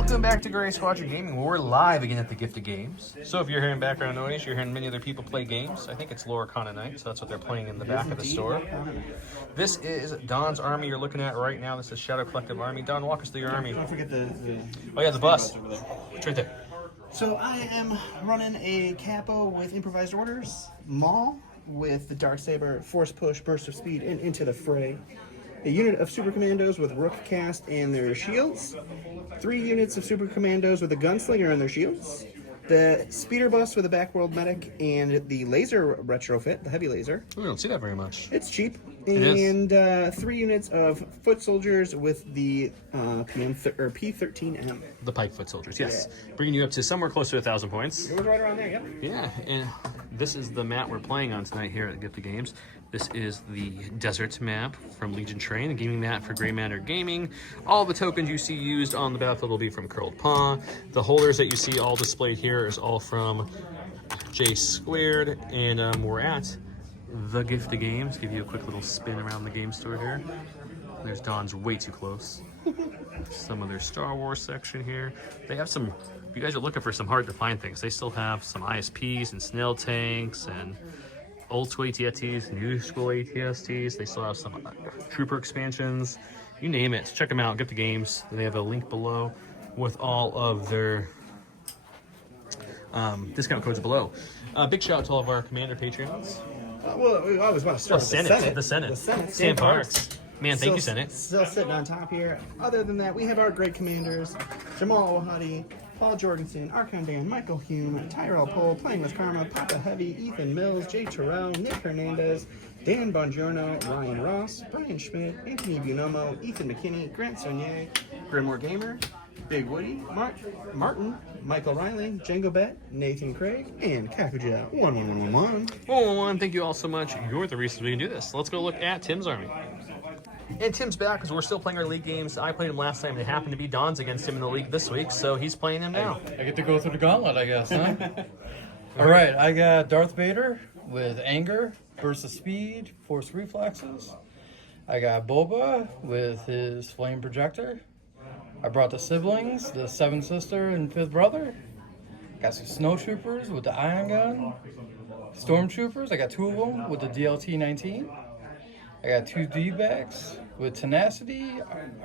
Welcome back to Gray Squadron Gaming. We're live again at the Gift of Games. So if you're hearing background noise, you're hearing many other people play games. I think it's Loricana Night, so that's what they're playing in the back of the store. This is Don's army you're looking at right now. This is Shadow Collective Army. Don, walk us through your army. Don't forget the Oh yeah, the bus. It's right there. So I am running a capo with improvised orders, Maul with the Darksaber, force push, burst of speed, and into the fray. A unit of super commandos with rook cast and their shields. 3 units of super commandos with a gunslinger and their shields. The speeder bus with a backworld medic and the laser retrofit, the heavy laser. We don't see that very much. It's cheap. It is. And 3 units of foot soldiers with the P13M. The pike foot soldiers, yes. Yeah. Bringing you up to somewhere close to 1,000 points. It was right around there, yep. Yeah, and this is the map we're playing on tonight here at Gift of Games. This is the Desert map from Legion Train, the gaming map for Grey Matter Gaming. All the tokens you see used on the battlefield will be from Curled Paw. The holders that you see all displayed here is all from J Squared, and we're at the Gift of Games. Give you a quick little spin around the game store here. There's Don's way too close. Some of their Star Wars section here. They have some, if you guys are looking for some hard to find things, they still have some ISPs and snail tanks and old school ATSTs, new school ATSTs. They still have some trooper expansions. You name it. Check them out. Get the games. They have a link below with all of their discount codes below. Big shout out to all of our Commander Patreons. Well, we always want to start with The Senate. The Senate. Stan Parks. Man, thank you, Senate. Still sitting on top here. Other than that, we have our great commanders, Jamal Ohadi, Paul Jorgensen, Archon Dan, Michael Hume, Tyrell Pohl, Playing with Karma, Papa Heavy, Ethan Mills, Jay Terrell, Nick Hernandez, Dan Bongiorno, Ryan Ross, Brian Schmidt, Anthony Buonomo, Ethan McKinney, Grant Saunier, Grimoire Gamer, Big Woody, Martin, Michael Riley, Django Bet, Nathan Craig, and Kakuja 11111. 111, thank you all so much. You're the reason we can do this. Let's go look at Tim's army. And Tim's back because we're still playing our league games. I played him last time. They happened to be Don's against him in the league this week, so he's playing him now. I get to go through the gauntlet, I guess, huh? All right, I got Darth Vader with anger, burst of speed, force reflexes. I got Boba with his flame projector. I brought the siblings, the 7th sister and 5th brother. Got some snowtroopers with the ion gun. Stormtroopers, I got 2 of them with the DLT-19. I got 2 D-backs with tenacity,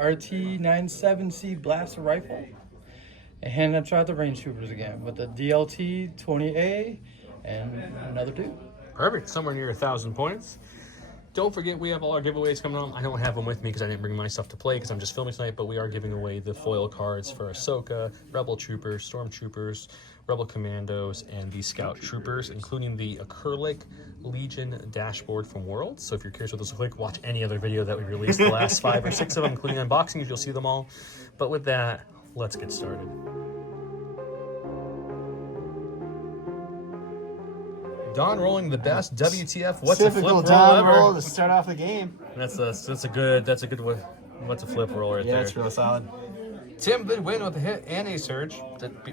RT-97C blaster rifle. And I tried the range troopers again with the DLT-20A and another 2. Perfect. Somewhere near 1,000 points. Don't forget, we have all our giveaways coming on. I don't have them with me because I didn't bring my stuff to play because I'm just filming tonight, but we are giving away the foil cards for Ahsoka, Rebel Troopers, Stormtroopers, Rebel Commandos, and the Scout Troopers, including the acrylic Legion dashboard from Worlds. So if you're curious what those look like, watch any other video that we released, the last 5 or 6 of them, including unboxings. You'll see them all. But with that, let's get started. Don rolling the best WTF what's a flip roll Don ever. roll to start off the game. That's a good what's a flip roll right there. Yeah, it's really solid. Tim did win with a hit and a surge.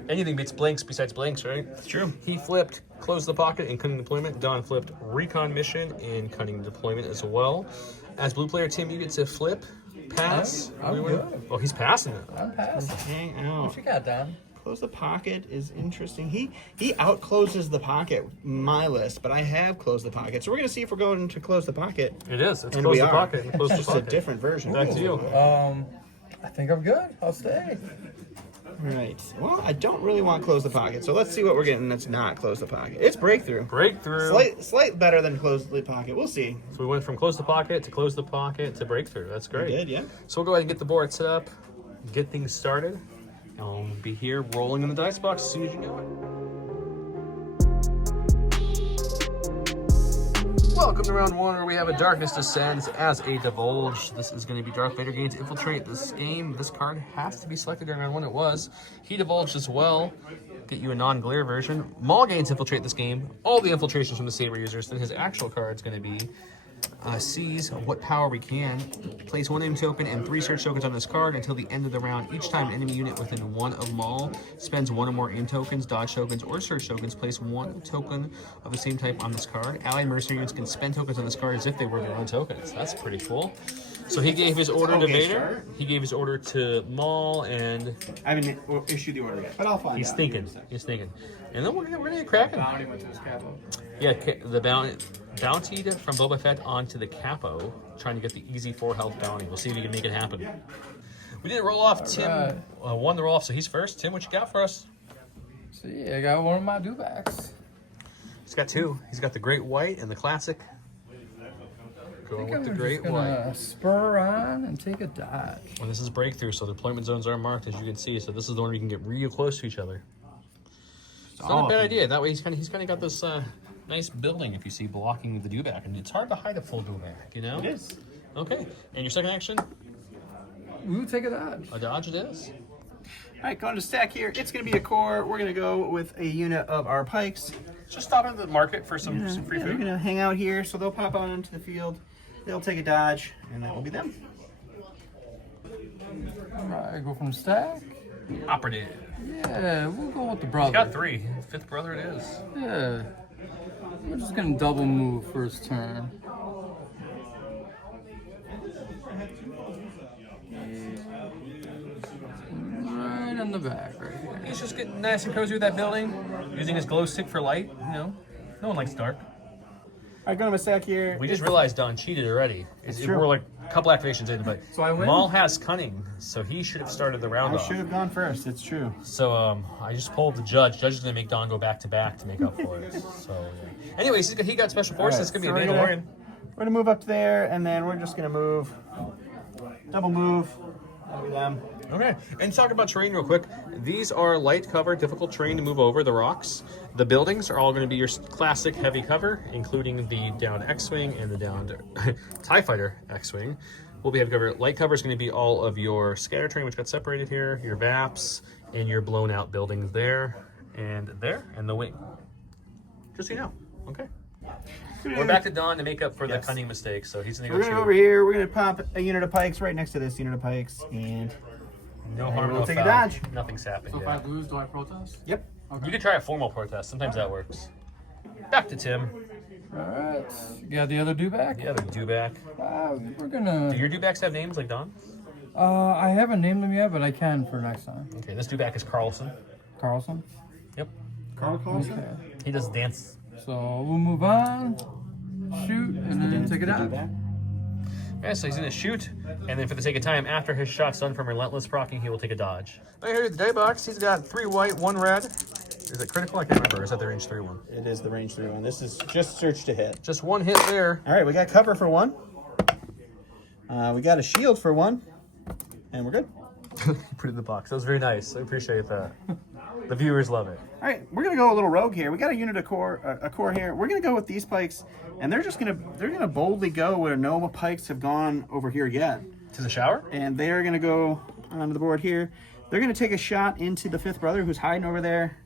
Anything beats blanks besides blanks, right? It's true. He flipped close the pocket and cunning deployment. Don flipped recon mission and cunning deployment as well. As blue player, Tim, you get to flip, pass. I'm good. Oh, he's passing it. I'm passing. Hang out. What you got, Don? Close the pocket is interesting. He out closes the pocket, my list, but I have closed the pocket. So we're gonna see if we're going to close the pocket. It is. It's And close we the are. pocket. And close It's the just a pocket. different version. Back to you. I think I'm good. I'll stay. Right. Well, I don't really want to close the pocket, so let's see what we're getting that's not close the pocket. It's breakthrough. Breakthrough. Slight better than close the pocket. We'll see. So we went from close the pocket to breakthrough. That's great. We did, yeah. So we'll go ahead and get the board set up, get things started. I'll be here rolling in the dice box as soon as you know it. Welcome to round 1 where we have a Darkness Descends as a Divulge. This is going to be Darth Vader gains Infiltrate. This game, this card has to be selected during round 1. It was. He divulged as well. Get you a non-glare version. Maul gains Infiltrate this game. All the infiltrations from the Saber users. Then his actual card is going to be seize what power we can. Place 1 enemy token and 3 search tokens on this card until the end of the round. Each time an enemy unit within 1 of Maul spends 1 or more aim tokens, dodge tokens, or search tokens, place 1 token of the same type on this card. Allied mercenary units can spend tokens on this card as if they were their own tokens. That's pretty cool. So he gave his order to Okay, Vader. start. He gave his order to Maul, and I haven't issued the order yet, but I'll find he's out. thinking. He's thinking. And then we're gonna get cracking. Bounty went to his capo. Yeah, the bounty from Boba Fett onto the capo, trying to get the easy 4 health bounty. We'll see if we can make it happen. We didn't roll off. Tim won the roll off, so he's first. Tim, what you got for us? See, I got one of my dewbacks. He's got 2. He's got the Great White and the Classic. Going with the Great White. Spur on and take a dodge. Well, this is breakthrough, so the deployment zones are marked, as you can see. So this is the one where you can get real close to each other. It's not a bad idea. That way, he's kind of got this nice building. If you see blocking the dewback, and it's hard to hide a full dewback, you know. It is. Okay, and your second action, We'll take a dodge. a dodge it is. All right, going to stack here. It's going to be a core. We're going to go with a unit of our pikes. Just stop at the market for some free They're food. going to hang out here, so they'll pop out into the field. They'll take a dodge, and that will be them. All right, go from stack. Operative. Yeah, we'll go with the brother. He's got 3. 5th brother it is. Yeah. We're just gonna double move first turn. Right on the back, right here. He's just getting nice and cozy with that building, using his glow stick for light. You know, no one likes dark. All right, going to stack here. We just realized Don cheated already. true. We're like a couple activations in, but So I win? Maul has cunning, so he should have started the round I off. should have gone first. It's true. So I just pulled the judge. Judge is gonna make Don go back to back to make up for it. So, yeah. Anyways, he got special forces. It's gonna be a so we're Mandalorian. We're going to move up there, and then we're just going to move. Double move. That'll be them. Okay, and talk about terrain real quick. These are light cover, difficult terrain to move over, the rocks. The buildings are all going to be your classic heavy cover, including the downed X-Wing and the downed TIE Fighter X-Wing. Will be heavy cover. Light cover is going to be all of your scatter terrain, which got separated here, your VAPs, and your blown out buildings there, and the wing. Just so you know, okay? We're back to Don to make up for the cunning mistake, so he's going to We're go going to go over here. We're going to pop a unit of pikes right next to this unit of pikes, and no harm, we'll no take a foul. dodge. Nothing's happened So if yet. I lose, do I protest? Yep. You can try a formal protest. Sometimes that works. Back to Tim. Alright. You got the other dewback? Yeah, the dewback. We're gonna. Do your dewbacks have names like Don? I haven't named them yet, but I can for next time. Okay, this dewback is Carlson. Carlson? Yep. Carl Carlson. Okay. He does dance. So we'll move on, shoot, and then take it out. Yeah, so he's gonna shoot, and then for the sake of time, after his shot's done from Relentless Procking, he will take a dodge. Right here's the day box. He's got 3 white, 1 red. Is it critical? I can't remember. Or is that the range 3 one? It is the range 3 one. This is just search to hit. Just 1 hit there. All right, we got cover for 1. We got a shield for 1, and we're good. He put it in the box. That was very nice. I appreciate that. The viewers love it. All right, we're gonna go a little rogue here. We got a unit of core, a core here. We're gonna go with these pikes, and they're gonna boldly go where no pikes have gone over here yet. To the shower? And they're gonna go onto the board here. They're gonna take a shot into the 5th brother who's hiding over there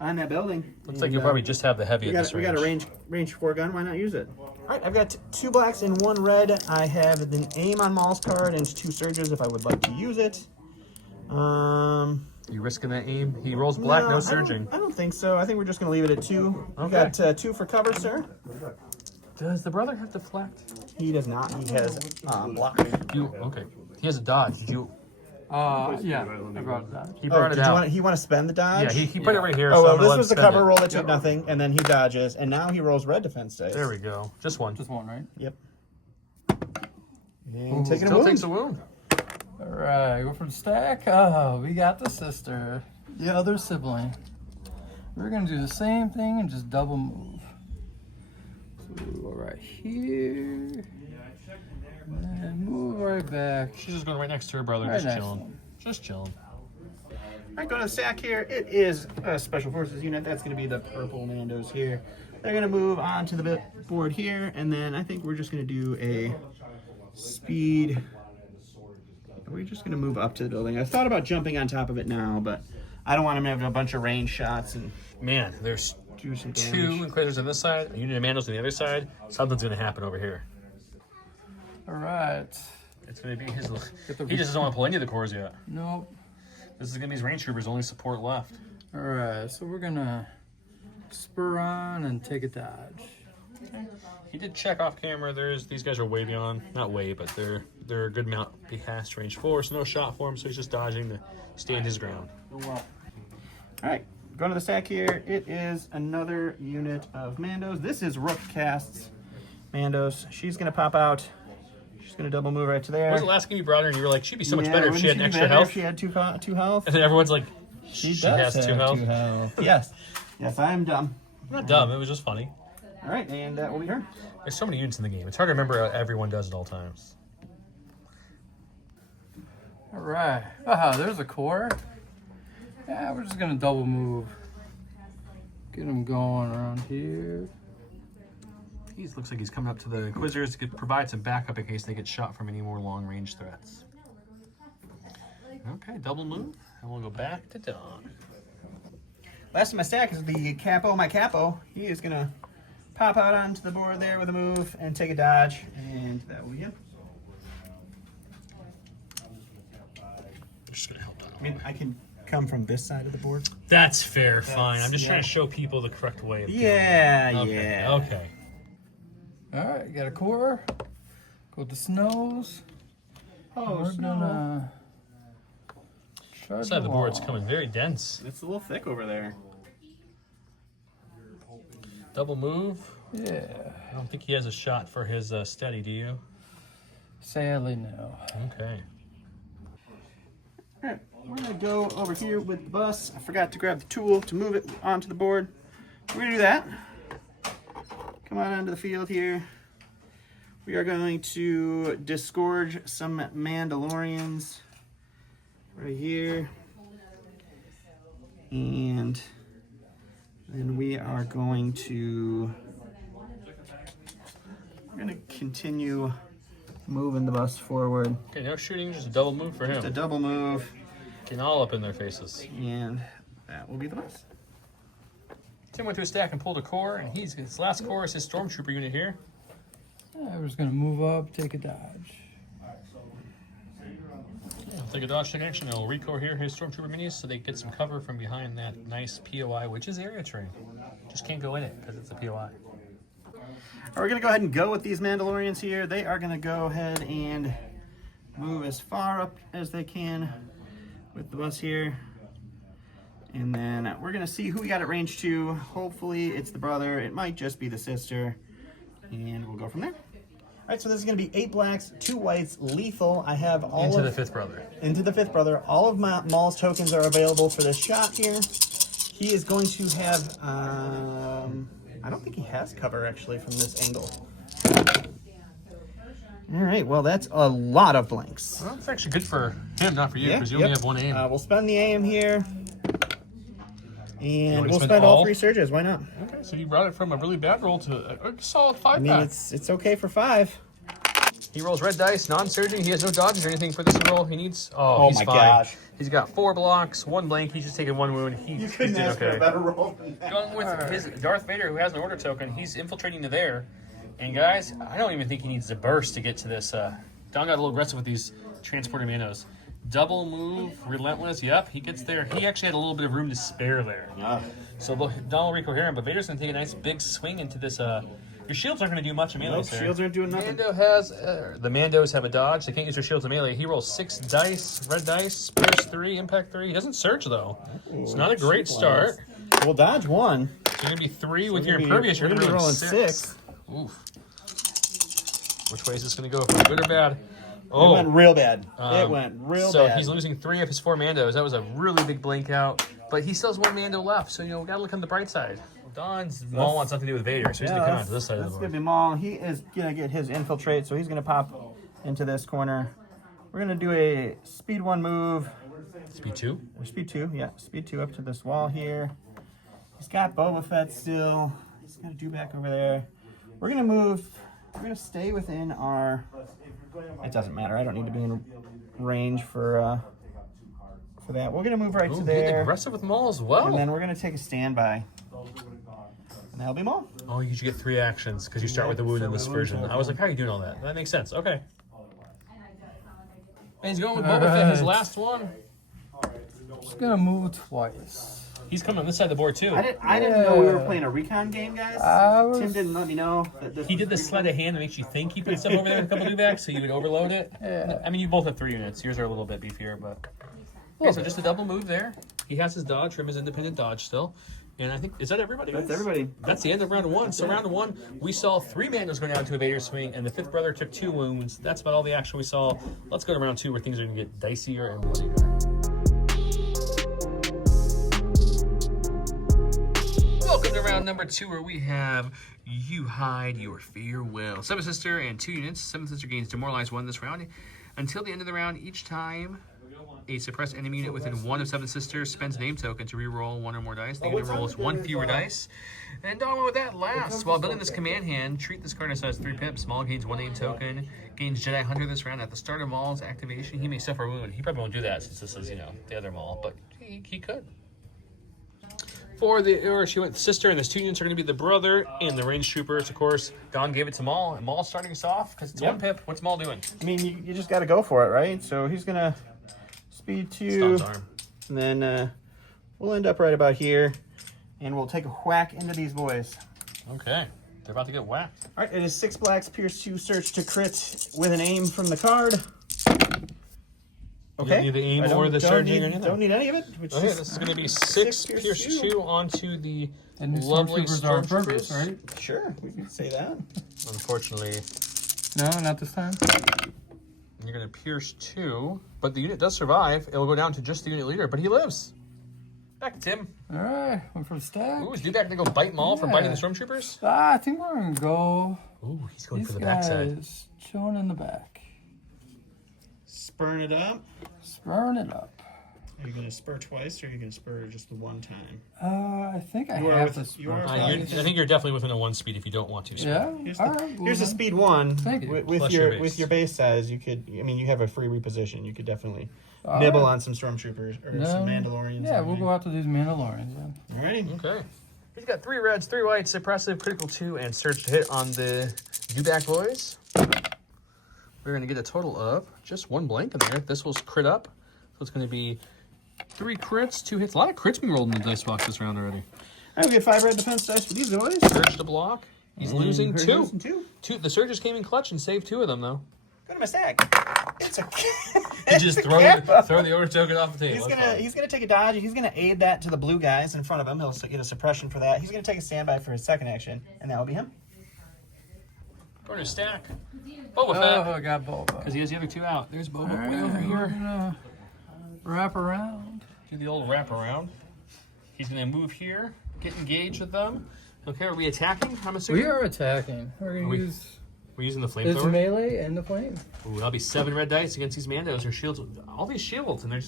on that building. Looks like you'll probably just have the heavy at this we range. got a range 4 gun. Why not use it? All right, I've got 2 blacks and 1 red. I have an aim on Maul's card and 2 surges if I would like to use it. You risking that aim? He rolls black, no surging. I don't think so. I think we're just gonna leave it at 2. We Okay. got 2 for cover, sir. Does the brother have deflect? He does not. He has block. Okay. He has a dodge. Did you? Yeah, I brought that. He brought it Did out. he want to spend the dodge? Yeah, he put it right here. Oh, so well, I'm gonna let this was him the spend cover it. roll that took nothing, and then he dodges, and now he rolls red defense dice. There we go. Just 1. Just one, right? Yep. And taking a Still wound. takes a wound. Alright, go from stack. Oh, we got the sister, the other sibling. We're gonna do the same thing and just double move. So we go right here. And move right back. She's just going right next to her brother, Right just next chilling. to him. Just chilling. All right, go to the stack here. It is a Special Forces unit. That's going to be the purple Nandos here. They're going to move onto the board here, and then I think we're just going to do a speed. We're just going to move up to the building. I thought about jumping on top of it now, but I don't want him to have a bunch of range shots and Man, there's do some 2 damage. Inquisitors on this side, a unit of Mandos on the other side. Something's going to happen over here. Alright. It's going to be his. the- He just doesn't want to pull any of the cores yet. Nope. This is going to be his range troopers' only support left. Alright, so we're gonna spur on and take a dodge. He did check off camera. These guys are way beyond, not way, but they're a good amount past range 4, so no shot for him. So he's just dodging to stand his ground. All right, going to the stack here. It is another unit of Mandos. This is Rook Cast's Mandos. She's gonna pop out. She's gonna double move right to there. What was the last game you brought her and you were like, she'd be so much Yeah, better if she had wouldn't an be extra better health? if she had two health. And then everyone's like, she does has have 2 health. 2 health. Yes, yes, I am dumb. I'm not dumb. It was just funny. All right, and that will be her. There's so many units in the game. It's hard to remember how everyone does at all times. All right. There's a core. Yeah, we're just gonna double move. Get him going around here. He looks like he's coming up to the Inquisitors to provide some backup in case they get shot from any more long-range threats. Okay, double move, and we'll go back to Don. Last in my stack is the Capo, my Capo. He is gonna pop out onto the board there with a move and take a dodge, and that will be him. I'm just gonna help Don. I mean, I can come from this side of the board. That's fair, fine. I'm just yeah. trying to show people the correct way of doing Yeah, it. Okay, yeah. okay. All right, got a core. Go with the snows. Oh, We're gonna charge This side of the the board's wall. coming very dense. It's a little thick over there. Double move. Yeah. I don't think he has a shot for his steady, do you? Sadly, no. Okay. All right, we're gonna go over here with the bus. I forgot to grab the tool to move it onto the board. We're gonna do that. Come on onto the field here. We are going to disgorge some Mandalorians right here. And then we are going to continue moving the bus forward. Okay, no shooting, just a double move for him. Just a double move, Getting all up in their faces. and that will be the bus. Tim went through a stack and pulled a core, and his last core is his Stormtrooper unit here. Yeah, we're just gonna move up, take a dodge. I'll take a dodge, take action, and I'll recore here his Stormtrooper minis so they get some cover from behind that nice POI, which is area terrain. Just can't go in it because it's a POI. We're going to go ahead and go with these Mandalorians here. They are going to go ahead and move as far up as they can with the bus here. And then we're going to see who we got at range 2. Hopefully it's the brother. It might just be the sister. And we'll go from there. All right, so this is going to be 8 blacks, 2 whites, lethal. I have all Into of... the 5th brother. Into the 5th brother. All of my Maul's tokens are available for this shot here. He is going to have... I don't think he has cover, actually, from this angle. All right, well, that's a lot of blanks. Well, it's actually good for him, not for you, Yeah, because you yep. only have one aim. We'll spend the aim here. And wanna we'll spend spend all all? 3 surges. Why not? Okay, so you brought it from a really bad roll to a solid 5 I mean, it's okay for 5. He rolls red dice, non-surging. He has no dodges or anything for this roll. He needs... Oh, he's my fine. gosh. He's got 4 blocks, 1 blank. He's just taking 1 wound. He's doing okay. roll than that. Going with his Darth Vader, who has an order token, he's infiltrating to there. And guys, I don't even think he needs a burst to get to this. Don got a little aggressive with these transporter manos. Double move, relentless. Yep, he gets there. He actually had a little bit of room to spare there. So Don will recohere him, but Vader's going to take a nice big swing into this. Your shields aren't going to do much in melee. Nope, shields aren't doing nothing. The Mandos have a dodge. They can't use their shields in melee. He rolls 6 dice, red dice, spares 3, impact 3. He doesn't surge though. It's not a great start. We'll dodge 1. So you're going to be 3 with your We're impervious. You're gonna going to be be rolling rolling 6. Oof. Which way is this going to go? Good or bad? It went real bad. It went real so bad. he's losing 3 of his 4 Mandos. That was a really big blink out. But he still has 1 Mando left, so, we got to look on the bright side. Don's Maul wants something to do with Vader, so he's going to come out to this side of the That's board. going to be Maul. He is going to get his infiltrate, so he's going to pop into this corner. We're going to do a speed 1 move. Speed 2? Or speed 2, yeah. Speed 2 up to this wall here. He's got Boba Fett still. He's going to do back over there. We're going to move. We're going to stay within our... It doesn't matter. I don't need to be in range for that. We're going to move right to Getting there. aggressive with Maul as well. And then we're going to take a standby. And that'll be Maul. Oh, you should get 3 actions because you start with the wound and the dispersion. I was like, how are you doing all that? That makes sense. Okay. And he's going with Boba Fett, his last one. Just gonna move twice. He's coming on this side of the board too. I didn't know we were playing a recon game, guys. Tim didn't let me know. That He did the sleight of hand that makes you think he put stuff over there with a couple dewbacks, so you would overload it. Yeah. I mean, you both have 3 units. Yours are a little bit beefier, but okay, so just a double move there. He has his dodge from his independent dodge still. And I think, is that everybody? That's everybody. That's the end of round 1. So round 1, we saw 3 Mandos go down to a Vader swing, and the 5th brother took 2 wounds. That's about all the action we saw. Let's go to round 2 where things are going to get dicier and bloodier. Welcome to round number 2 where we have You Hide Your Fear Well. 7th Sister and 2 units. 7th Sister gains Demoralize 1 this round. Until the end of the round, each time a suppressed enemy unit within 1 of 7th Sister spends name token to reroll 1 or more dice. The unit rolls 1 fewer dice. And on with that last. While building this command hand, treat this card as has 3 pips. Small gains 1 name token. Gains Jedi Hunter this round. At the start of Maul's activation, he may suffer a wound. He probably won't do that since this is, the other Maul, but he could. For the she went sister, and the 2 units are going to be the brother and the range troopers. Of course, Don gave it to Maul, and Maul's starting us off because it's 1 pip. What's Maul doing? I mean, you just got to go for it, right? So he's going to speed 2. Don's arm. And then we'll end up right about here. And we'll take a whack into these boys. Okay. They're about to get whacked. All right, it is 6 blacks, pierce 2, search to crit with an aim from the card. Okay. You don't need the aim or the surging or anything? Don't need any of it. Okay, this is going to be 6 pierce 2 onto the And the lovely stormtroopers are on purpose, stormtroopers. right? Sure, we can say that. Unfortunately, No, not this time. you're going to pierce 2, but the unit does survive. It'll go down to just the unit leader, but he lives. Back to Tim. All right, went for the stack. Ooh, is Dewback going to go bite Maul for biting the stormtroopers? I think we're going to go. Ooh, he's going These for the backside. guys chilling in the back. Spurn it up. Spurring it up. Are you going to spur twice, or are you going to spur just the 1 time? I think I You are have with- this. you are I think you're definitely within a 1 speed if you don't want to. So. Yeah. Here's All the, right. here's the then. speed 1. Thank you. With Plus your your with base. your base size, you could. I mean, you have a free reposition. You could definitely All nibble right. on some stormtroopers or No. some Mandalorians. Yeah, we'll go after these Mandalorians then. Alrighty. Okay. He's got 3 reds, 3 whites, suppressive, critical 2, and surge to hit on the Dewback boys. We're going to get a total of just 1 blank in there. This will crit up. So it's going to be 3 crits, 2 hits. A lot of crits being rolled in the dice box this round already. I will get 5 red defense dice for these boys. Surge to block. He's losing We're 2. losing 2. The surges came in clutch and saved 2 of them, though. Go to my stack. It's a. He just throw the order token off the table. He's gonna take a dodge. He's gonna aid that to the blue guys in front of him. He'll get a suppression for that. He's gonna take a standby for his second action, and that will be him. Going to stack. Boba Oh, Fett. I got Boba. Because he has the other 2 out. There's Boba All way over right, we're here. gonna wrap around. Do the old wrap around. He's going to move here, get engaged with them. Okay, are we attacking? I'm assuming. We are attacking. We're gonna use We're using the it's flamethrower. melee and the flame. Ooh, that'll be 7 red dice against these Mandos. Their shields, all these shields, and they're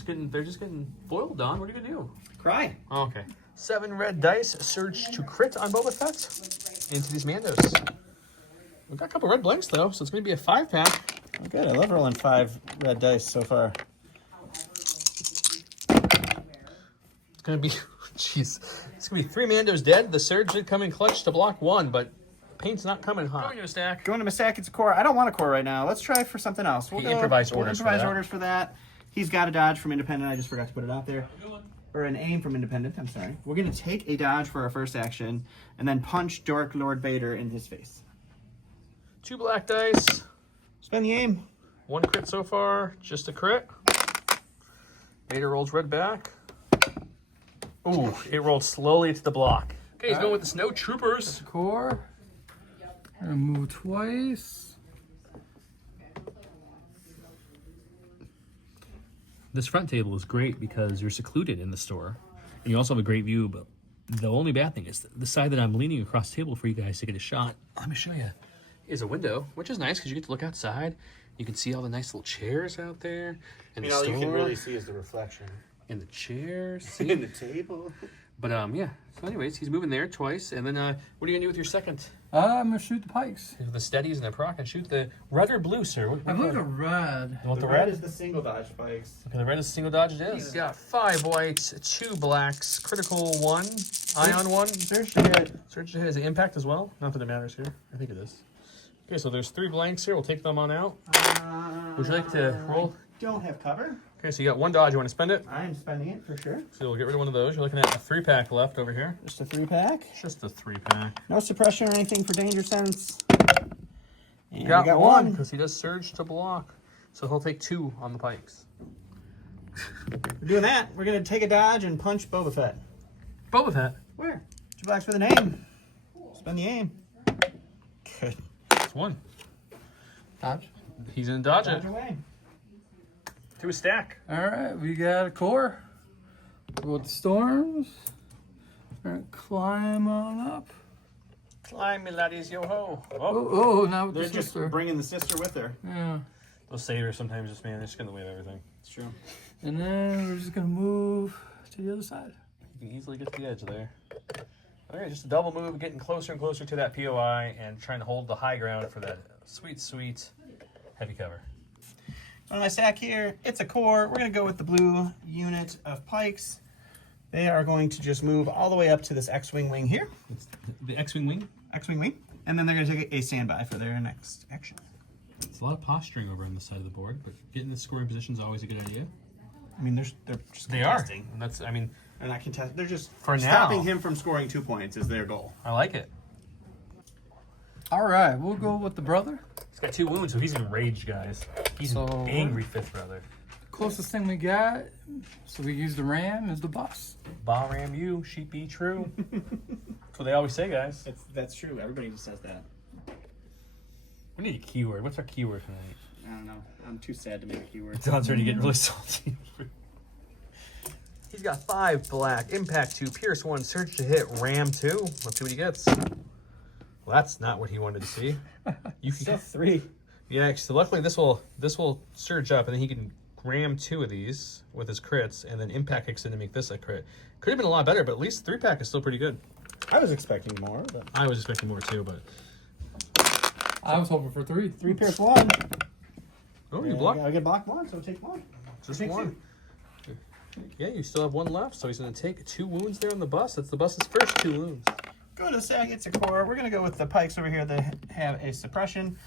just getting foiled. Don, what are you gonna do? Cry. Oh, okay. 7 red dice, surge to crit on Boba Fett into these Mandos. We've got a couple red blanks though, so it's gonna be a 5-pack. Oh, good. I love rolling 5 red dice so far. It's gonna be, jeez, it's gonna be 3 Mandos dead. The surge did come in clutch to block 1, but paint's not coming hot. Going to a stack. Going to my stack. It's a core. I don't want a core right now. Let's try for something else. He improvised orders for Improvise that. orders for that. He's got a dodge from independent. I just forgot to put it out there. Or an aim from independent. I'm sorry. We're gonna take a dodge for our first action, and then punch Dark Lord Vader in his face. 2 black dice. Spend the aim. 1 crit so far, just a crit. Vader rolls red back. Ooh, it rolled slowly to the block. Okay, he's going with the Snow Troopers. Core. We're gonna move twice. This front table is great because you're secluded in the store. And you also have a great view, but the only bad thing is the side that I'm leaning across the table for you guys to get a shot. Let me show you. Is a window, which is nice because you get to look outside. You can see all the nice little chairs out there. And the store. see is the reflection. And the chairs. See? In the table. But yeah. So anyways, he's moving there twice. And then what are you gonna do with your second? I'm gonna shoot the pikes. The steadies and the proc and shoot the red or blue, sir. What I do you put a red. want The the red red? is the single dodge spikes. Okay, the red is single dodge it is. He's got 5 whites, 2 blacks, critical 1, ion 1. Search to hit. Search to hit. Is it impact as well? Not that it matters here. I think it is. Okay, so there's 3 blanks here. We'll take them on out. Would you like to roll? Don't have cover. Okay, so you got 1 dodge. You want to spend it? I'm spending it for sure. So we'll get rid of one of those. You're looking at a 3-pack left over here. Just a 3-pack. Just a 3-pack. No suppression or anything for danger sense. And You got we got one one. because he does surge to block. So he'll take 2 on the pikes. We're doing that. We're going to take a dodge and punch Boba Fett. Boba Fett. Where? 2 blacks with an aim. Spend the aim. Good. That's 1. Dodge. He's going to dodge Dodge it. away. To a stack. All right, we got a core. Go with the storms. All right, climb on up. Climb, me laddies, yo-ho. Oh, now with They're the just sister. bringing the sister with her. Yeah. Those saviors sometimes just, man, they're just getting in the way of everything. It's true. And then we're just gonna move to the other side. You can easily get to the edge there. Okay, just a double move, getting closer and closer to that POI and trying to hold the high ground for that sweet, sweet heavy cover. On my stack here, it's a core. We're going to go with the blue unit of pikes. They are going to just move all the way up to this X-Wing wing here. The X-Wing wing? X-Wing wing. And then they're going to take a standby for their next action. It's a lot of posturing over on the side of the board, but getting the scoring position is always a good idea. I mean, they're just They are. contesting. And that's, I mean, They're not contesting. They're just For stopping now. him from scoring 2 points is their goal. I like it. All right, we'll go with the brother. He's got 2 wounds, so he's enraged, guys. He's So- an angry 5th brother. Closest thing we got, so we use the ram, is the bus. Ba ram you, sheep be true. That's what they always say, guys. That's true. Everybody just says that. We need a keyword. What's our keyword tonight? I don't know. I'm too sad to make a keyword. Don's already getting really salty. He's got 5 black, impact 2, pierce 1, surge to hit, ram 2. Let's see what he gets. Well, that's not what he wanted to see. You can Still 3. Yeah, so luckily this will surge up, and then he can ram 2 of these with his crits, and then impact kicks in to make this a crit. Could have been a lot better, but at least 3-pack is still pretty good. I was expecting more, but I was expecting more too, but I was hoping for 3. 3 pierce 1. oh, you blocked I get blocked 1, so take 1. just Take 1. Yeah, you still have 1 left, so he's going to take 2 wounds there on the bus. That's the bus's first 2 wounds. Go to the stack, it's a core. We're going to go with the pikes over here that have a suppression.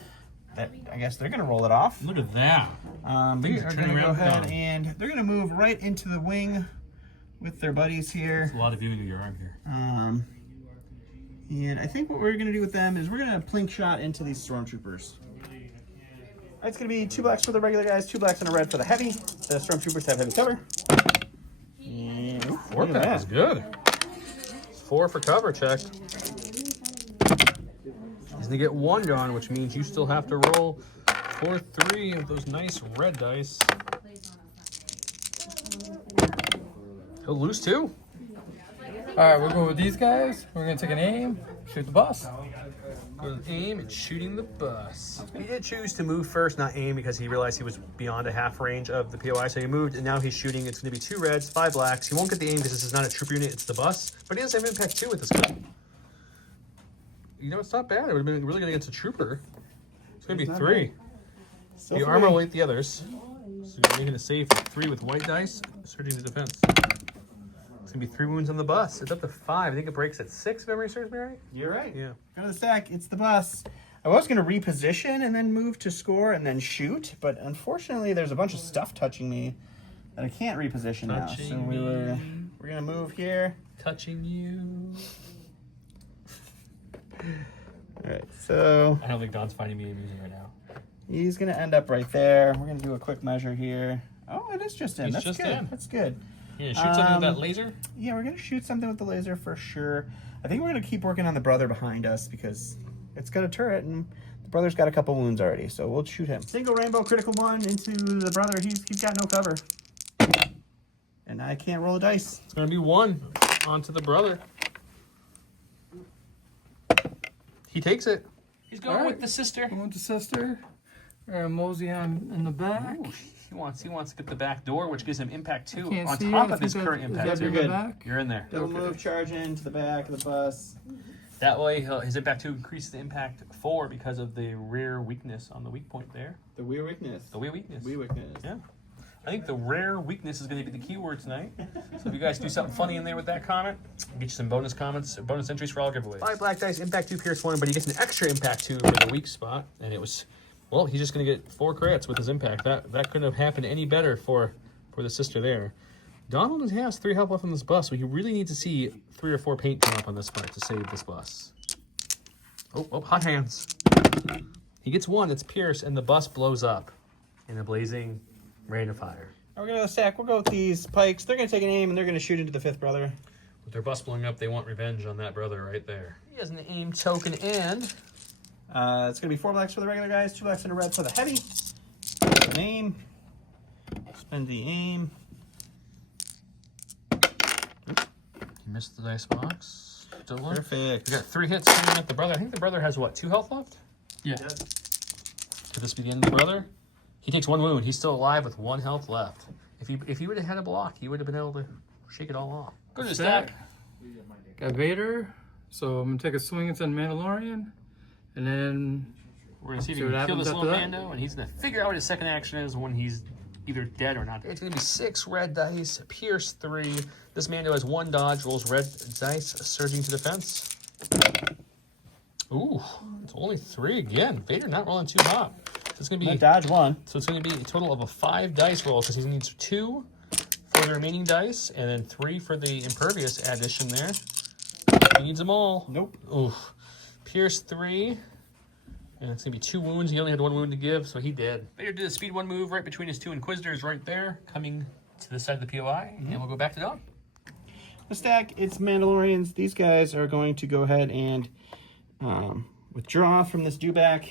That I guess they're going to roll it off. Look at that. They Things are are turning going to go around ahead down. and they're going to move right into the wing with their buddies here. There's a lot of viewing of your arm here. And I think what we're going to do with them is we're going to plink shot into these stormtroopers. It's going to be 2 blacks for the regular guys, 2 blacks and a red for the heavy. The stormtroopers have heavy cover. And, ooh, look at 4-pack that. is good. 4 for cover check. He's going to get 1 gone, which means you still have to roll 4-3 of those nice red dice. He'll lose 2. All right, we'll go with these guys. We're gonna take an aim, shoot the bus. Go to aim and shooting the bus. He did choose to move first, not aim, because he realized he was beyond a half range of the POI. So he moved, and now he's shooting. It's going to be 2 reds, 5 blacks. He won't get the aim because this is not a troop unit, it's the bus. But he does have impact 2 with this guy. You know, it's not bad. It would have been really good against a trooper. It's going to be It's not 3. Still The 3. armor will eat the others. So you're making a save for 3 with white dice, surging to defense. It's going to be 3 wounds on the bus. It's up to 5. I think it breaks at 6 if memory serves me right. You're right. Yeah. Go to the stack. It's the bus. I was going to reposition and then move to score and then shoot, but unfortunately there's a bunch of stuff touching me that I can't reposition now. So Touching we're going to move here. Touching you. All right, so I don't think Don's finding me amusing right now. he's going to end up right there. We're going to do a quick measure here. Oh, it is just in. It's That's just good. in. That's good. Yeah, shoot something with that laser. Yeah, we're going to shoot something with the laser for sure. I think we're going to keep working on the brother behind us because it's got a turret and the brother's got a couple wounds already, so we'll shoot him. Single rainbow critical 1 into the brother. He's got no cover. And I can't roll a dice. It's going to be 1 onto the brother. He takes it. He's going All right. with the sister. Going with the sister. We're gonna mosey on in the back. Ooh, he wants to get the back door, which gives him impact 2 Can't on see top it. of his I think current that- is impact that 2. in You're the good. back? You're in there. Double Okay. move, charge into the back of the bus. That way, his impact 2 increases the impact 4 because of the rare weakness on the weak point there. The weird weakness. The weak weakness. Weird weakness. Yeah. I think the rare weakness is going to be the keyword tonight. So if you guys do something funny in there with that comment, I'll get you some bonus comments, bonus entries for all giveaways. 5 black dice, impact 2, pierce 1, but he gets an extra impact 2 for the weak spot. And it was, well, he's just going to get 4 crits with his impact. That couldn't have happened any better for with his sister there. Donald has 3 health left on this bus, so he really needs to see 3 or 4 paint come up on this part to save this bus. Oh, hot hands. He gets 1, it's Pierce, and the bus blows up in a blazing rain of fire. We're going to stack. We'll go with these pikes. They're going to take an aim, and they're going to shoot into the 5th brother. With their bus blowing up, they want revenge on that brother right there. He has an aim token, and it's going to be 4 blacks for the regular guys, 2 blacks and a red for the heavy. An aim. Spend the aim. He missed the dice box. Still one. Perfect. We got 3 hits coming at the brother. I think the brother has, what, 2 health left? Yeah. Could this be the end of the brother? He takes 1 wound. He's still alive with 1 health left. If he would have had a block, he would have been able to shake it all off. Go to the stack. Got Vader, so I'm going to take a swing at Mandalorian, and then We're going to see if he what can kill happens this little after that. Mando, and he's going to figure out what his second action is when he's either dead or not. It's going to be 6 red dice, Pierce 3. This Mando has 1 dodge, rolls red dice, surging to defense. Ooh, it's only 3 again. Vader not rolling too hot. So it's going to be Dodge 1. So it's going to be a total of a 5 dice roll because he needs 2 for the remaining dice and then 3 for the impervious addition there. He needs them all. Nope. Oof. Pierce 3. And it's going to be 2 wounds. He only had 1 wound to give, so he did. Vader did a speed 1 move right between his 2 Inquisitors right there, coming to the side of the POI. And we'll go back to Dom. The stack, it's Mandalorians. These guys are going to go ahead and withdraw from this dewback.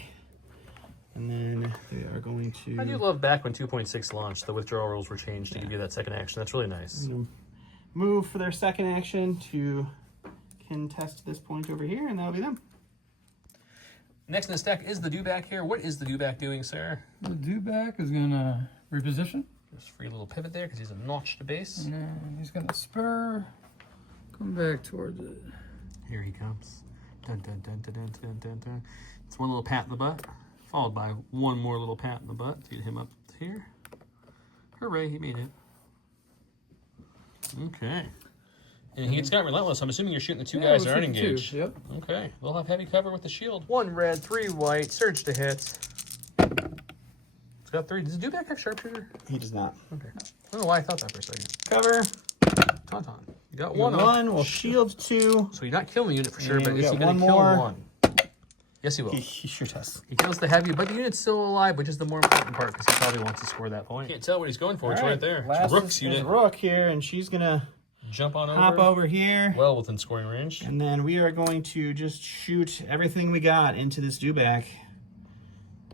And then they are going to... I do love back when 2.6 launched, the withdrawal rules were changed to give you that second action. That's really nice. move for their second action to contest this point over here, and that'll be them. Next in the stack is the dewback here. What is the dewback doing, sir? the dewback is going to reposition. Just free little pivot there because he's a notched base. And then he's going to spur, come back towards it. Here he comes. Dun, dun, dun, dun, dun, dun, dun, dun. It's 1 little pat in the butt, followed by 1 more little pat in the butt to get him up here. Hooray, he made it. Okay. And he's got relentless. I'm assuming you're shooting the 2 guys that aren't engaged. Yep. Okay. They'll have heavy cover with the shield. 1 red, 3 white, surge to hit. It's got 3. Does the dewback have sharpshooter? He does not. Okay. I don't know why I thought that for a second. Cover. Tauntaun. You got 1 One. We'll shield 2. So you're not killing the unit for sure, And but we is he got going to one kill more. 1? Yes, he will. He sure does. He kills the heavy, but the unit's still alive, which is the more important part because he probably wants to score that point. Can't tell what he's going for. It's right there. Last Rook's is unit. Rook here, and she's gonna Jump on over. hop over here. Well within scoring range. And then we are going to just shoot everything we got into this dewback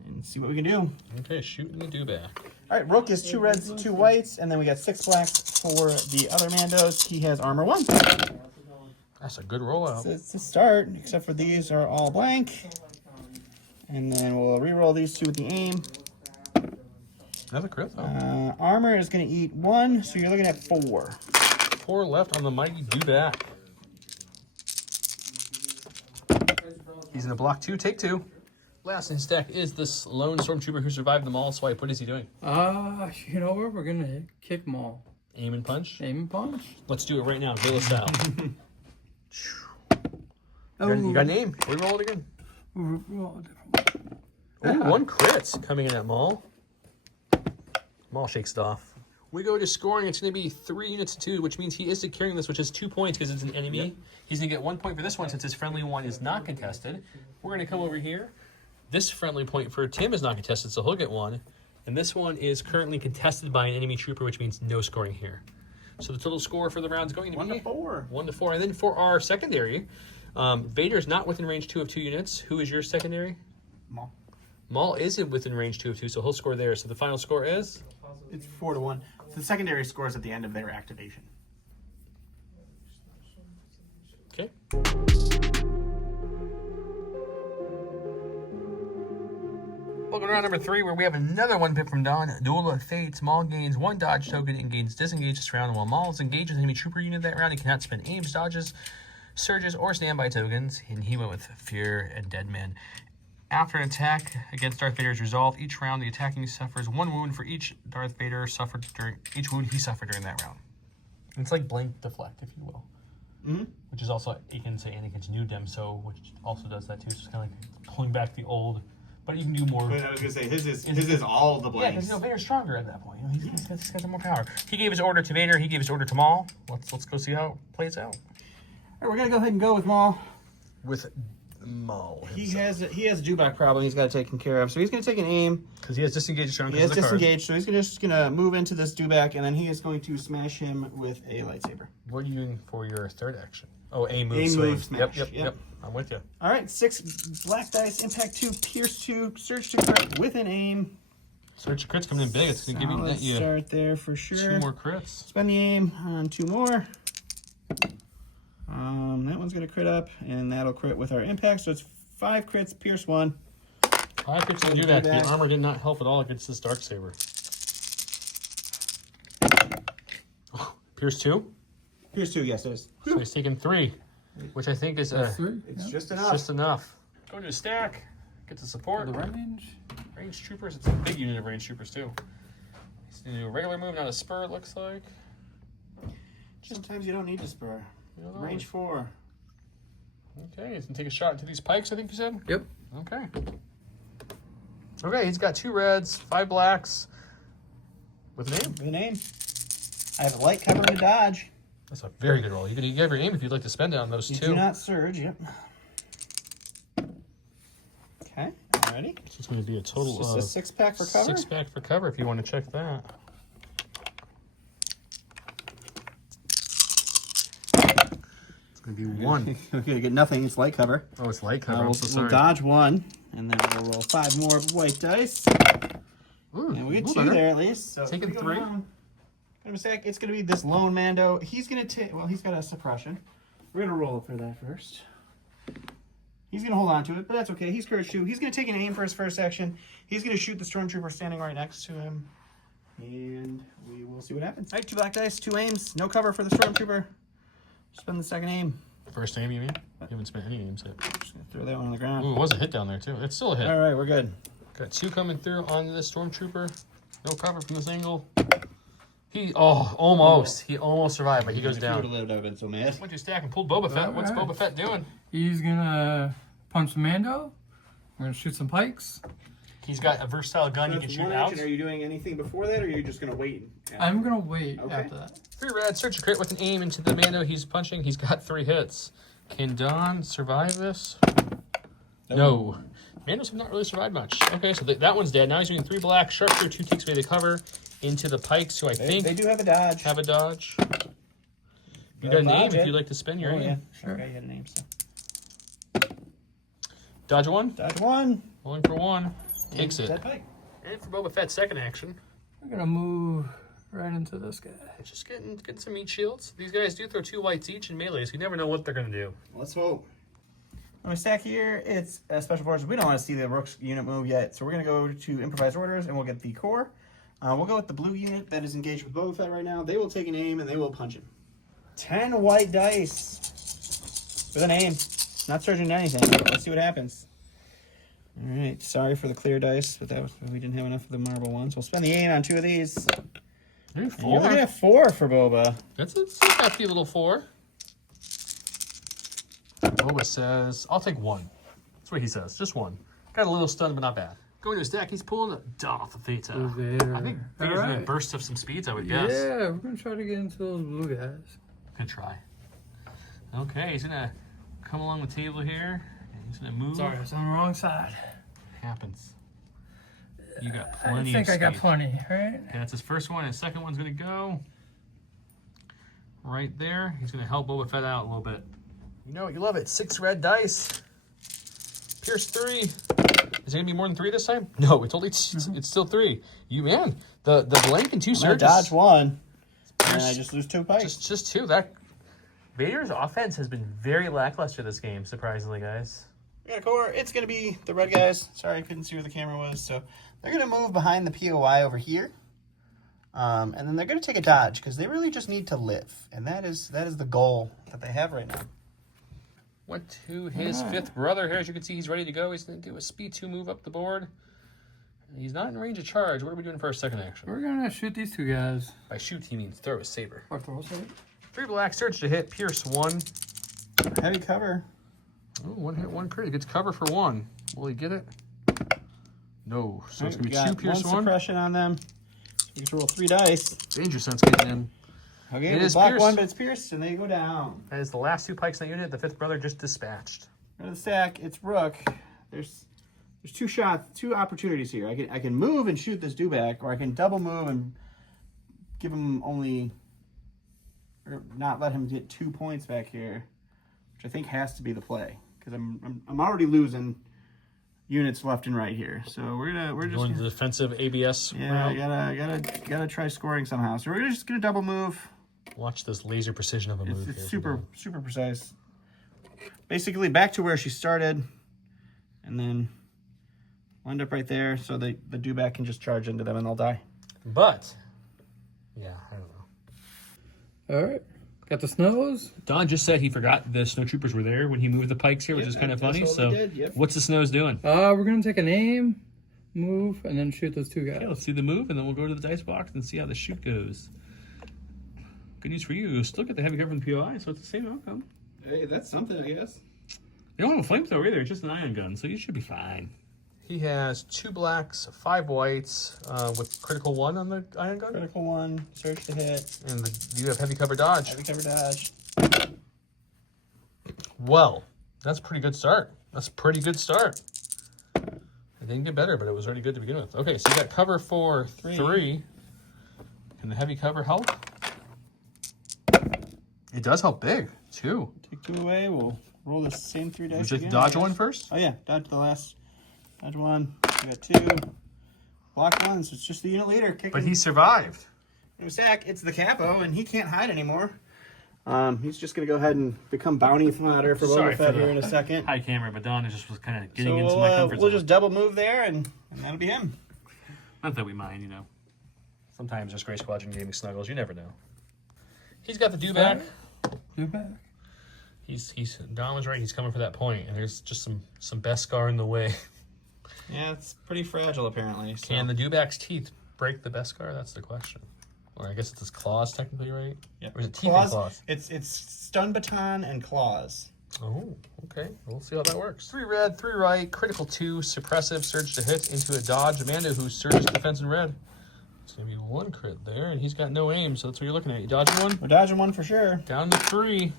and see what we can do. Okay, shooting the dewback. All right, Rook is 2 reds, 2 whites, and then we got 6 blacks for the other Mandos. He has armor 1. That's a good rollout. So it's a start, except for these are all blank. And then we'll re-roll these 2 with the aim. Another crit, though. Armor is going to eat 1, so you're looking at 4. 4 left on the mighty dewback. He's in a block 2, take 2. Last in stack is this lone stormtrooper who survived them all. Swipe, what is he doing? You know what? We're going to kick them all. Aim and punch? Aim and punch. Let's do it right now, Villa style. You got an aim. Reroll it again. Ooh, 1 crit coming in at Maul. Maul shakes it off. We go to scoring. It's going to be 3 units to 2, which means he is securing this, which is 2 points because it's an enemy. Yep. He's going to get 1 point for this one since his friendly one is not contested. We're going to come over here. This friendly point for Tim is not contested, so he'll get 1. And this one is currently contested by an enemy trooper, which means no scoring here. So the total score for the round is going to be 1 to 4. 1 to 4. And then for our secondary, Vader's not within range 2 of 2 units. Who is your secondary? Maul. Maul is within range 2 of 2, so he'll score there. So the final score is? It's 4 to 1. The secondary scores at the end of their activation. Okay. Welcome to round number 3, where we have another 1 pip from Don. Duel of Fates. Maul gains 1 dodge token and gains disengage this round. While Maul is engaged with an enemy trooper unit that round, he cannot spend aims, dodges, surges, or standby tokens. And he went with Fear and Dead Man. After an attack against Darth Vader is resolved, each round the attacking suffers 1 wound for each Darth Vader suffered during each wound he suffered during that round. It's like blank deflect, if you will. Mm-hmm. Which is also, you can say Anakin's new Demso, which also does that too. So it's kind of like pulling back the old but you can do more. But I was gonna say his is all the Yeah, blanks. because Vader's stronger at that point. He's got more power. He gave his order to Vader. He gave his order to Maul. Let's go see how it plays out. All right, we're gonna go ahead and go with Maul. With Maul, He has a dewback problem he's got to take care of, so he's gonna take an aim. because he has disengaged. He has disengaged, so he's just gonna move into this dewback, and then he is going to smash him with a lightsaber. What are you doing for your third action? Oh, a move. A swing. move smash. Yep. I'm with you. All right, 6 black dice, impact 2, pierce 2, surge to crit with an aim. Search crits coming in big. It's gonna give Solid you start there for sure. 2 more crits. Spend the aim on 2 more. That one's gonna crit up, and that'll crit with our impact. So it's 5 crits, pierce 1. 5 crits to do that. The armor did not help at all against this darksaber. Oh, pierce 2. Pierce 2, yes it is. So he's taking 3, which I think is Three. It's just it's enough. just enough. Go to the stack. Get the support. The range. Range troopers. It's a big unit of range troopers too. He's gonna do a regular move, not a spur. It looks like. Sometimes you don't need to spur. You don't know. Range 4. Okay, he's gonna take a shot into these pikes. I think you said. Yep. Okay. Okay, he's got 2 reds, 5 blacks, with an aim. With an aim. I have a light cover and a dodge. That's a very good roll. You can give your aim if you'd like to spend it on those You 2. do not surge, yep. Okay, alrighty. So it's going to be a total Just of a 6-pack for cover. 6-pack for cover if you want to check that. It's going to be 1. Okay, get nothing. It's light cover. Oh, it's light cover. I'm We'll, so we'll sorry. dodge 1, and then we'll roll 5 more white dice. Ooh, And we get a 2 little better. there at least. So Taking if we go 3. down, it's going to be this lone Mando. He's going to take. Well, he's got a suppression. We're going to roll for that first. He's going to hold on to it, but that's okay. He's courage 2. He's going to take an aim for his first action. He's going to shoot the stormtrooper standing right next to him, and we will see what happens. All right, 2 black dice, 2 aims, no cover for the stormtrooper. Spend the second aim. First aim, you mean? You haven't spent any aims yet. Just going to throw that one on the ground. Ooh, it was a hit down there, too. It's still a hit. All right, we're good. Got 2 coming through on this stormtrooper. No cover from this angle. Almost. He almost survived, but he goes If you would have down. lived, I would have been so mad. Went to stack and pulled Boba Fett. What's Alright. Boba Fett doing? He's gonna punch Mando. We're gonna shoot some pikes. He's got a versatile gun you can That's shoot one out. action. Are you doing anything before that, or are you just going to wait? I'm gonna wait Okay. after that. 3 red, search a crit with an aim into the Mando he's punching. He's got 3 hits. Can Don survive this? No. Mandos have not really survived much. Okay, so that one's dead. Now he's doing 3 black. Sharpshooter 2 takes away the cover into the pikes, who I think They do have a dodge. have a dodge. You Got got a an aim dodge, if yeah. you'd like to spend your Oh, aim. yeah. Sure. Okay, you had a name, so. Dodge 1. Dodge 1. Rolling for 1. Takes it. Dead pike. And for Boba Fett's second action, We're gonna move right into this guy. it's just getting some meat shields. These guys do throw 2 whites each in melee, so you never know what they're going to do. Let's hope. On my stack here, it's Special Forces. We don't want to see the Rook's unit move yet, so we're going to go to Improvised Orders, and we'll get the core. We'll go with the blue unit that is engaged with Boba Fett right now. They will take an aim, and they will punch him. 10 white dice with an aim. Not surging to anything. Let's see what happens. All right. Sorry for the clear dice, but we didn't have enough of the marble ones. We'll spend the aim on 2 of these. Ooh, And 4. you're looking at 4 for Boba. That's a hefty little 4. Boba says, I'll take 1. That's what he says. Just 1. Got a little stun, but not bad. Going to his deck, he's pulling a Darth Vader. Vader. I think Vader's All going to right. burst of some speeds, I would guess. Yeah, we're gonna try to get into those blue guys. Good try. Okay, he's going to come along the table here. And he's going to move. Sorry, I was on the wrong side. Happens. You got I plenty think of I got speed. plenty, right? Okay, that's his first one. His second one's going to go right there. He's going to help Boba Fett out a little bit. You know it, you love it. 6 red dice. Pierce 3. Is it going to be more than 3 this time? No, it's only it's still 3. You man, the blank and 2 I'm gonna surges. dodge 1, and Pierce- I just lose 2 pikes. just 2. That Vader's offense has been very lackluster this game, surprisingly, guys. We got a core. It's going to be the red guys. Sorry, I couldn't see where the camera was. So they're going to move behind the POI over here. And then they're going to take a dodge because they really just need to live. And that is the goal that they have right now. Went to his 5th brother here. As you can see, he's ready to go. He's going to do a speed 2 move up the board. He's not in range of charge. What are we doing for our second action? We're gonna shoot these 2 guys. By shoot, he means throw a saber. Or throw a saber. 3 black, surge to hit, pierce 1. Heavy cover. Oh, 1 hit, 1 crit. He gets cover for 1. Will he get it? No. So it's Alright, going to be 2 Pierce one 1. suppression on them. You get to roll 3 dice. Danger Sense getting in. Okay, It we is block pierced. 1, but it's pierced, and they go down. That is the last 2 pikes in that unit. The 5th brother just dispatched. Go to the stack. It's Rook. There's 2 shots, 2 opportunities here. I can move and shoot this dewback, or I can double move and give him only, or not let him get 2 points back here, which I think has to be the play because I'm already losing units left and right here. So we're just Going to the defensive ABS route. gotta try scoring somehow. So we're just gonna double move. Watch this laser precision of a move. It's here. super precise. Basically back to where she started, and then wind up right there so the dewback can just charge into them and they'll die. But, yeah, I don't know. All right. Got the snows. Don just said he forgot the snow troopers were there when he moved the pikes here, which is kind of funny. So, what's the snows doing? We're going to take an aim, move, and then shoot those 2 guys. Okay, let's do the move, and then we'll go to the dice box and see how the shoot goes. Good news for you. You still get the heavy cover from the POI, so it's the same outcome. Hey, that's something, I guess. You don't have a flamethrower either. It's just an ion gun, so you should be fine. He has 2 blacks, 5 whites, with critical 1 on the ion gun. Critical 1, search to hit. And you have heavy cover dodge. Heavy cover dodge. Well, that's a pretty good start. That's a pretty good start. It didn't get better, but it was already good to begin with. Okay, so you got cover for 3. Can the heavy cover help? It does help big, 2. Take 2 away. We'll roll the same 3 dice. Would you again, dodge I guess. 1 first? Oh yeah, dodge the last. Dodge 1. We got 2. Block 1. So it's just the unit leader kicking. But he survived. In stack, it's the capo, and he can't hide anymore. He's just gonna go ahead and become bounty fodder for Boba Fett here in a second. High camera, but Don just was kind of getting So into my comfort we'll zone. just double move there, and that'll be him. Not that we mind, you know. Sometimes just Gray Squadron gaming snuggles. You never know. He's got the dewback. Dewback. Don was right. He's coming for that point, and there's just some Beskar in the way. Yeah, it's pretty fragile apparently. So. Can the dewback's teeth break the Beskar? That's the question. Or I guess it's his claws, technically, right? Yeah. Or is it teeth and claws? It's stun baton and claws. Oh, okay. We'll see how that works. 3 red, 3 right, critical 2, suppressive, surge to hit into a dodge. Amanda, who surges defense in red. It's going to be 1 crit there, and he's got no aim, so that's what you're looking at. You dodging 1? We're dodging 1 for sure. Down to 3.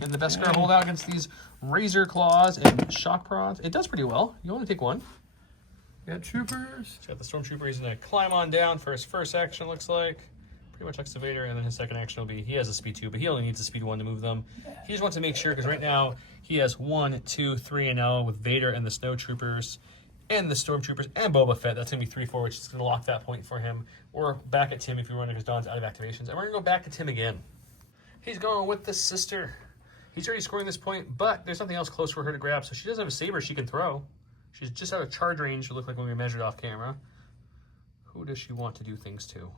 Can the Beskar hold out against these razor claws and shock prods? It does pretty well. You only take 1. Got troopers. He's got the stormtrooper. He's going to climb on down for his first action, looks like. Pretty much like the Vader, and then his second action will be, he has a speed 2, but he only needs a speed 1 to move them. He just wants to make sure, because right now he has 1, 2, 3, and now with Vader and the snow troopers and the stormtroopers and Boba Fett, that's going to be 3-4, which is going to lock that point for him. Or back at Tim if you run because Don's out of activations. And we're going to go back to Tim again. He's going with the sister. He's already scoring this point, but there's nothing else close for her to grab, so she doesn't have a saber she can throw. She's just out of charge range, to look like when we measured off camera. Who does she want to do things to?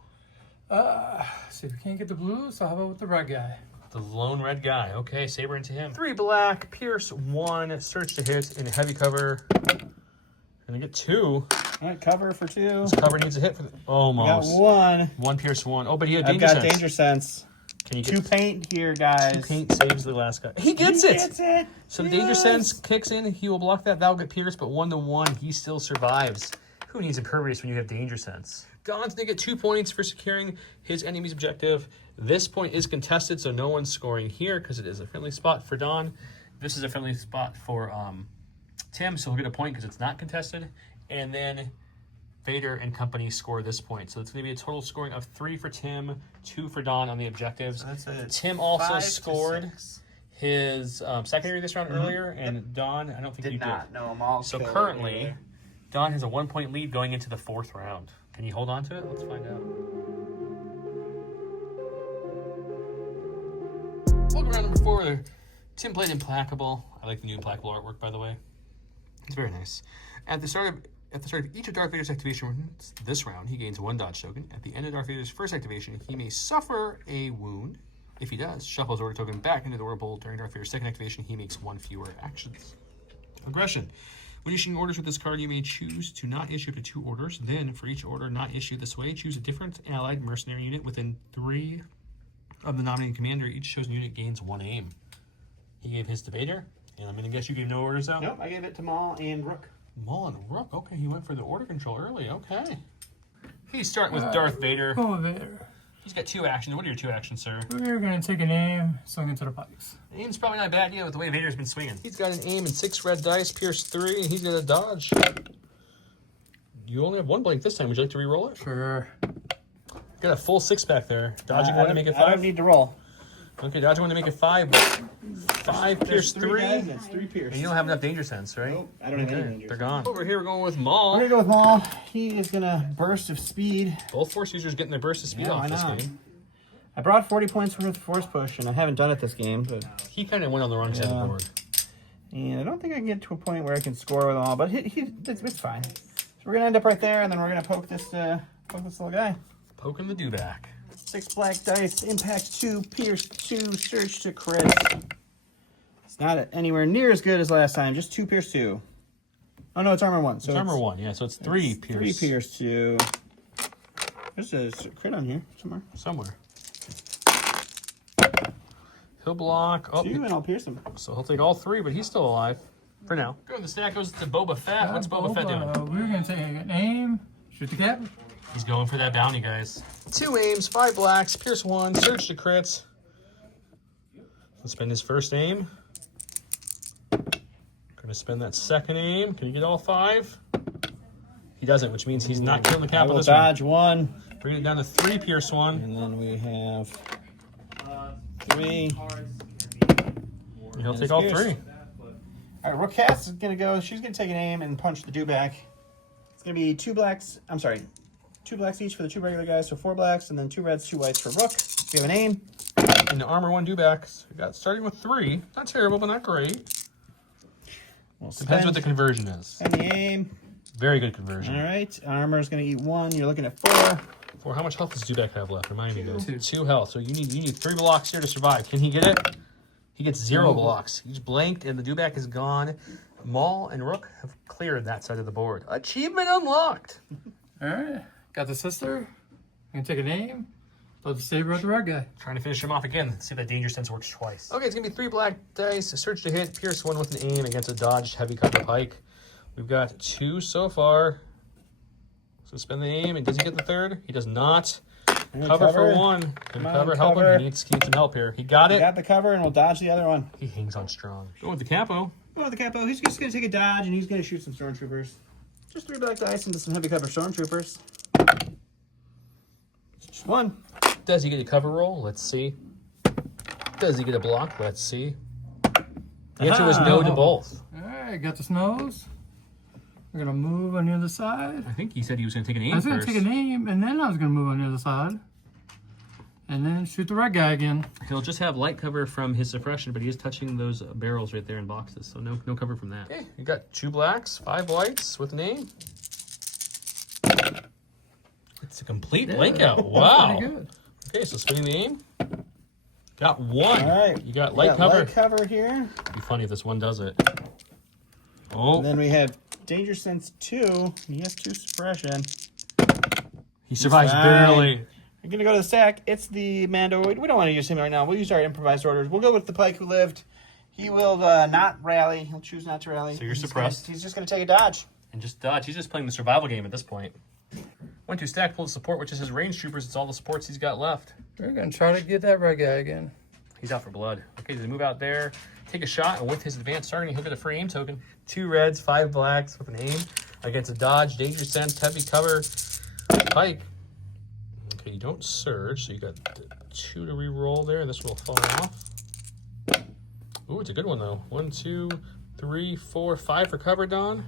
See if we can't get the blue, so how about with the red guy? The lone red guy. Okay, saber into him. 3 black, pierce 1, search to hit in heavy cover. Gonna get 2. All right, cover for 2. This cover needs a hit for almost. Got 1. 1 pierce 1. Oh, but he had I've danger got sense. danger sense. Can you 2 get paint here, guys. 2 paint saves the last guy? He gets it. Gets it. So the danger sense kicks in. He will block that. That'll get pierced, but 1-1, he still survives. Who needs impervious when you have danger sense? Don's gonna get 2 points for securing his enemy's objective. This point is contested, so no one's scoring here because it is a friendly spot for Don. This is a friendly spot for Tim, so he'll get a point because it's not contested. And then Vader and company score this point. So it's gonna be a total scoring of 3 for Tim, 2 for Don on the objectives. So that's a Tim also 5 to scored 6. his secondary this round earlier, and Don, I don't think Did you not. did. No, I'm all So killed currently, here. Don has a 1-point lead going into the 4th round. Can you hold on to it? Let's find out. Welcome round number 4. Tim played Implacable. I like the new Implacable artwork, by the way. It's very nice. At the start of each of Darth Vader's activations this round, he gains 1 dodge token. At the end of Darth Vader's first activation, he may suffer a wound. If he does, shuffle his order token back into the order bowl. During Darth Vader's second activation, he makes 1 fewer actions. Aggression. When issuing orders with this card, you may choose to not issue up to 2 orders. Then, for each order not issued this way, choose a different allied mercenary unit within 3 of the nominated commander. Each chosen unit gains 1 aim. He gave his to Vader, and I'm going to guess you gave no orders out? Nope, I gave it to Maul and Rook. Maul and Rook. Okay, he went for the order control early. Okay. He's starting with Darth Vader. Oh, Vader. He's got 2 actions. What are your 2 actions, sir? We're going to take an aim, swing into the pikes. Aim's probably not a bad idea with the way Vader's been swinging. He's got an aim and 6 red dice, pierce 3, and he's got a dodge. You only have 1 blank this time. Would you like to re-roll it? Sure. Got a full 6-pack there. Dodging one to make it 5. I don't need to roll. Okay, dodging one to make it 5. 5, pierce 3. That's 3 pierce. And you don't have enough danger sense, right? Nope, I don't have any danger. They're gone. Over here, we're going with Maul. We're going to go with Maul. He is going to burst of speed. Both force users getting their burst of speed Yeah, off why this not? game. I brought 40 points worth of force push, and I haven't done it this game, but He kind of went on the wrong side of the board. and I don't think I can get to a point where I can score with them all, but it's fine. So we're gonna end up right there, and then we're gonna poke this little guy. Poking the dewback. 6 black dice, impact 2, pierce 2, surge to crit. It's not anywhere near as good as last time. Just 2 pierce 2. Oh no, it's armor 1. So It's armor 1, yeah. So it's 3 pierce. 3 pierce 2. There's a crit on here Somewhere. He'll block. Oh, 2, and I'll pierce him. so he'll take all 3, but he's still alive for now. Go. The stack goes to Boba Fett. What's Boba Fett doing? We're going to take an aim, shoot the cap. He's going for that bounty, guys. 2 aims, 5 blacks, pierce 1, surge to crits. Let's spend his first aim. Gonna spend that second aim. Can he get all 5? He doesn't, which means he's not killing the cap I with will this one. dodge 1, Bring it down to 3 pierce 1. and then we have 3. And he'll take all pierce. 3. All right, Rook Cass is gonna go. She's gonna take an aim and punch the dewback. It's gonna be 2 blacks. I'm sorry, 2 blacks each for the 2 regular guys, so 4 blacks, and then 2 reds, 2 whites for Rook. We have an aim. And the armor 1 dewbacks. We got starting with 3. Not terrible, but not great. Depends what the conversion is. And the aim. Very good conversion. All right, armor's gonna eat 1. You're looking at 4. For how much health does Dewback have left? Remind me, guys. 2 health. So you need 3 blocks here to survive. Can he get it? He gets 0 blocks. He's blanked, and the Dewback is gone. Maul and Rook have cleared that side of the board. Achievement unlocked. All right. Got the sister. I'm going to take an aim. Let the saber with the red guy. Trying to finish him off again. See if that danger sense works twice. Okay, it's gonna be 3 black dice. A surge to hit. Pierce 1 with an aim against a dodged heavy cover pike. We've got 2 so far. So spend the aim, and does he get the 3rd? He does not. Cover for 1. Can cover, help him. He needs some help here. He got it. Got the cover, and we'll dodge the other one. He hangs on strong. Go with the capo. Oh, the capo. He's just gonna take a dodge, and he's gonna shoot some stormtroopers. Just 3 black dice into some heavy cover stormtroopers. Just 1. Does he get a cover roll? Let's see. Does he get a block? Let's see. The answer was no to both. All right. Got the snows. We're going to move on the other side. I think he said he was going to take an aim I was going first. to take an aim, and then I was going to move on the other side. And then shoot the red guy again. He'll just have light cover from his suppression, but he is touching those barrels right there in boxes, so no cover from that. Okay, you got 2 blacks, 5 whites with an aim. It's a complete blank out. Wow. Pretty good. Okay, so swinging the aim. Got 1. All right. You got light cover. Light cover here. It'd be funny if this one does it. Oh. And then we have Danger Sense 2. He has 2 suppression. He survives Fine. barely. We're going to go to the stack. It's the Mando. We don't want to use him right now. We'll use our improvised orders. We'll go with the Pike who lived. He will not rally. He'll choose not to rally. So you're suppressed. He's just going to take a dodge. And just dodge. He's just playing the survival game at this point. Went to stack, pulled support, which is his range troopers. It's all the supports he's got left. We're going to try to get that red guy again. He's out for blood. Okay, so move out there, take a shot, and with his advanced targeting, he'll get a free aim token. 2 reds, 5 blacks with an aim against a dodge, danger sense, heavy cover, pike. Okay, you don't surge, so you got 2 to re-roll there. This will fall off. Ooh, it's a good one, though. 1, 2, 3, 4, 5 for cover, Don.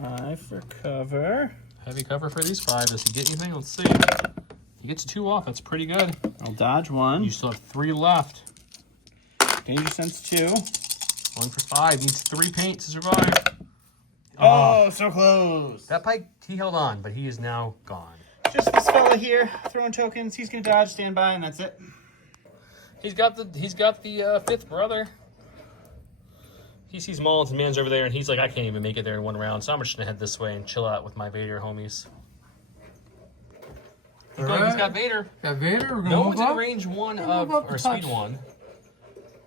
5 for cover. Heavy cover for these 5. Does he get anything? Let's see. He gets 2 off. That's pretty good. I'll dodge 1. You still have 3 left. Danger Sense 2. 1 for 5. Needs 3 paint to survive. Oh, so close. That pike, he held on, but he is now gone. Just this fella here throwing tokens. He's going to dodge, stand by, and that's it. He's got the 5th brother. He sees Maul and some man's over there, and he's like, I can't even make it there in 1 round, so I'm just gonna head this way and chill out with my Vader homies. He's got Vader. Got Vader. We're going to No move one's in up. range 1 Move of, up or a speed touch. 1.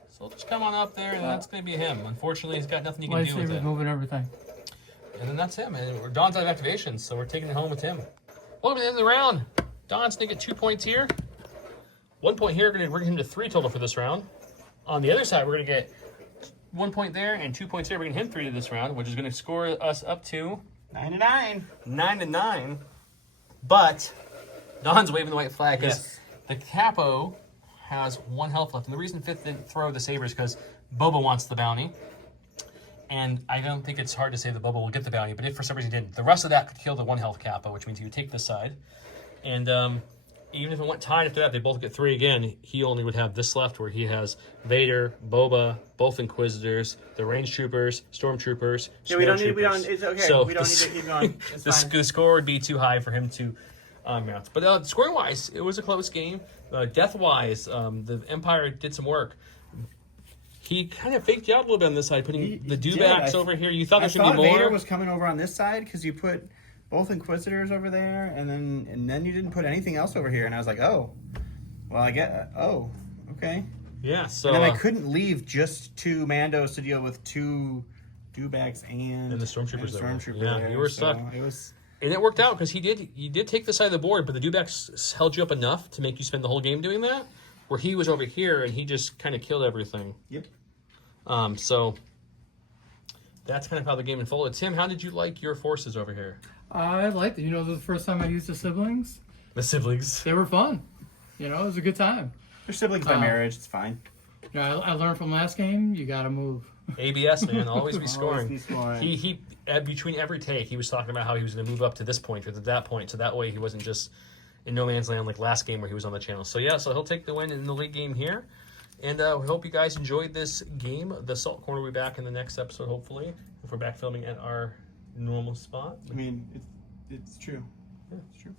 So just come on up there, and that's gonna be him. Unfortunately, he's got nothing you can do with Lightsaber's it. moving everything. And then that's him. And Don's out of activation, so we're taking it home with him. Well, at the end of the round, Don's going to get 2 points here. 1 point here, going to bring him to 3 total for this round. On the other side, we're going to get 1 point there and 2 points here, bringing him 3 to this round, which is going to score us up to 9-9. 9-9. But Don's waving the white flag because the capo has 1 health left. And the reason Fifth didn't throw the saber is because Boba wants the bounty. And I don't think it's hard to say that Boba will get the bounty, but if for some reason he didn't, the rest of that could kill the 1 health capo, which means he would take this side. And even if it went tied after that, they both get 3 again, he only would have this left where he has Vader, Boba, both Inquisitors, the Range Troopers, Stormtroopers, Yeah, we don't need, it's okay. So we don't need to keep going. It's fine. the score would be too high for him to mount. But scoring-wise, it was a close game. Death-wise, the Empire did some work. He kind of faked you out a little bit on this side, putting the dewbacks over here. You thought there should be more. Vader was coming over on this side because you put both Inquisitors over there, and then you didn't put anything else over here. And I was like, oh, well, I get. Oh, okay. Yeah. So and then I couldn't leave just 2 Mandos to deal with 2 dewbacks and the Stormtroopers. Yeah, you were stuck. It was. And it worked out because he did take the side of the board, but the dewbacks held you up enough to make you spend the whole game doing that. Where he was over here and he just kind of killed everything. Yep. So that's kind of how the game unfolded. Tim, how did you like your forces over here? I liked it. You know, the first time I used the siblings, The siblings. they were fun. You know, it was a good time. They're siblings by marriage. It's fine. You know, I learned from last game, you got to move. ABS, man, always be scoring. Always be scoring. He between every take, he was talking about how he was going to move up to this point or to that point, so that way he wasn't just in no man's land like last game where he was on the channel. So yeah, so he'll take the win in the late game here. And we hope you guys enjoyed this game. The Salt Corner will be back in the next episode, hopefully, if we're back filming at our normal spot. I mean, it's true. Yeah, it's true.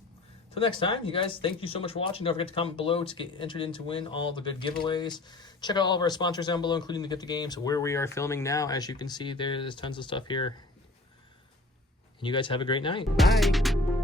Till next time, you guys, thank you so much for watching. Don't forget to comment below to get entered in to win all the good giveaways. Check out all of our sponsors down below, including the Gift of Games, where we are filming now. As you can see, there's tons of stuff here. And you guys have a great night. Bye.